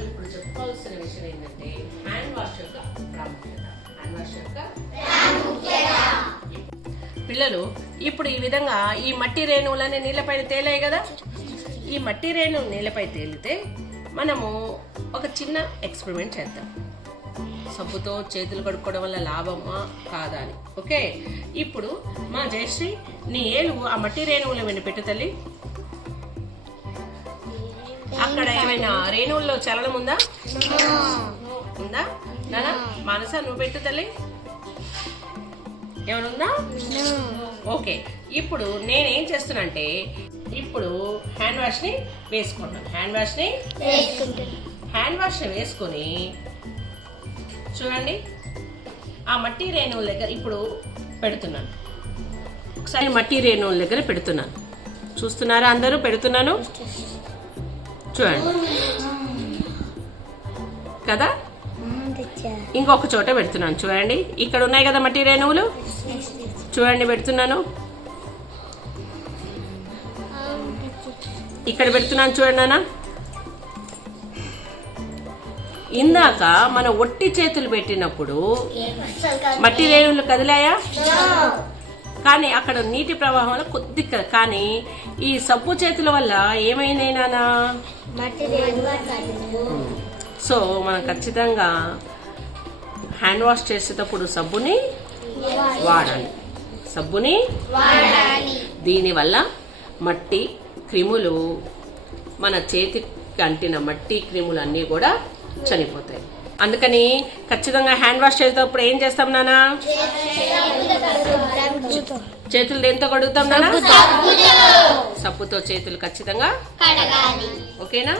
మనం ఇప్పుడు చెప్పుకోవాల్సిన విషయం ఏంటంటే హ్యాండ్ వాష్ యొక్క ప్రాముఖ్యత. హ్యాండ్ వాష్ యొక్క పిల్లలు ఇప్పుడు ఈ విధంగా ఈ మట్టి రేణువులనే నీళ్ళపైన తేలాయి కదా. ఈ మట్టి రేణువు నీళ్ళపై తేలితే మనము ఒక చిన్న ఎక్స్పెరిమెంట్ చేద్దాం. సబ్బుతో చేతులు కడుక్కోవడం వల్ల లాభమా కాదా అని. ఓకే, ఇప్పుడు మా జయశ్రీ నీ ఏలు ఆ మట్టి రేణువుల మీద పెట్టు తల్లి. అక్కడ ఏమైనా రేణువుల్లో చలనం ఉందా? ఉందా నానా? మానస నువ్వు పెట్టు తల్లి. ఏమనుందా? ఓకే, ఇప్పుడు నేనేం చేస్తున్నా అంటే ఇప్పుడు హ్యాండ్ వాష్ ని వేసుకుంటాను. హ్యాండ్ వాష్ ని వేసుకొని చూడండి ఆ మట్టి రేణువుల దగ్గర ఇప్పుడు పెడుతున్నాను. ఒకసారి మట్టి రేణువుల దగ్గర పెడుతున్నాను. చూస్తున్నారా అందరూ? పెడుతున్నాను చూడండి కదా. ఇంకొక చోట పెడుతున్నాను చూడండి. ఇక్కడ ఉన్నాయి కదా మట్టి రేణువులు, చూడండి పెడుతున్నాను. ఇక్కడ పెడుతున్నాను చూడండి నాన్న. ఇందాక మన ఒట్టి చేతులు పెట్టినప్పుడు మట్టి రేణువులు కదిలాయా? కానీ అక్కడ నీటి ప్రవాహం వల్ల కొద్ది, కానీ ఈ సబ్బు చేతుల వల్ల ఏమైనాయి నానా? సో మనం ఖచ్చితంగా హ్యాండ్ వాష్ చేసేటప్పుడు సబ్బుని వాడాలి. దీనివల్ల మట్టి క్రిములు, మన చేతికి అంటిన మట్టి క్రిములు అన్నీ కూడా చనిపోతాయి. అందుకని ఖచ్చితంగా హ్యాండ్ వాష్ చేసేటప్పుడు ఏం చేస్తాం నానా? చేతులు దేంతో కడుగుతాం నానా? సబ్బుతో చేతులు ఖచ్చితంగా. ఓకేనా?